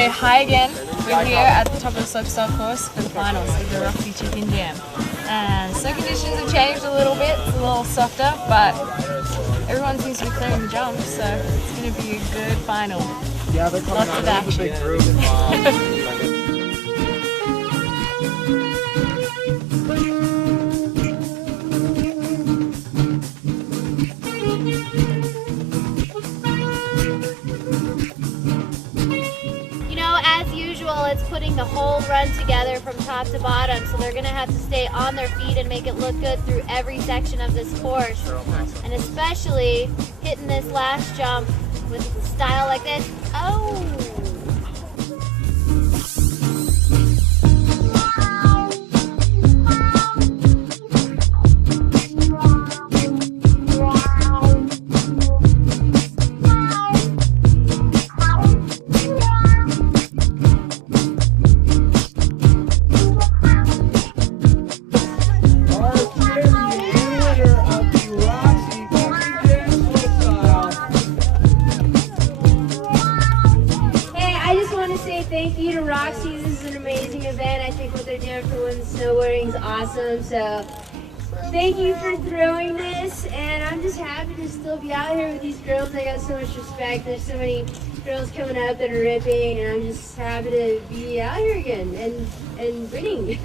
So hi again, we're here at the top of the Slopestyle course for the finals of the Roxy Chicken Jam. And so conditions have changed a little bit, it's a little softer, but everyone seems to be clearing the jump, so it's going to be a good final. Yeah, they're coming Lots of action. As usual, it's putting the whole run together from top to bottom, so they're going to have to stay on their feet and make it look good through every section of this course, and especially hitting this last jump with a style like this. Oh! Thank you to Roxy. This is an amazing event. I think what they're doing for women's snowboarding is awesome. So thank you for throwing this, and I'm just happy to still be out here with these girls. I got so much respect. There's so many girls coming up that are ripping, and I'm just happy to be out here again and winning.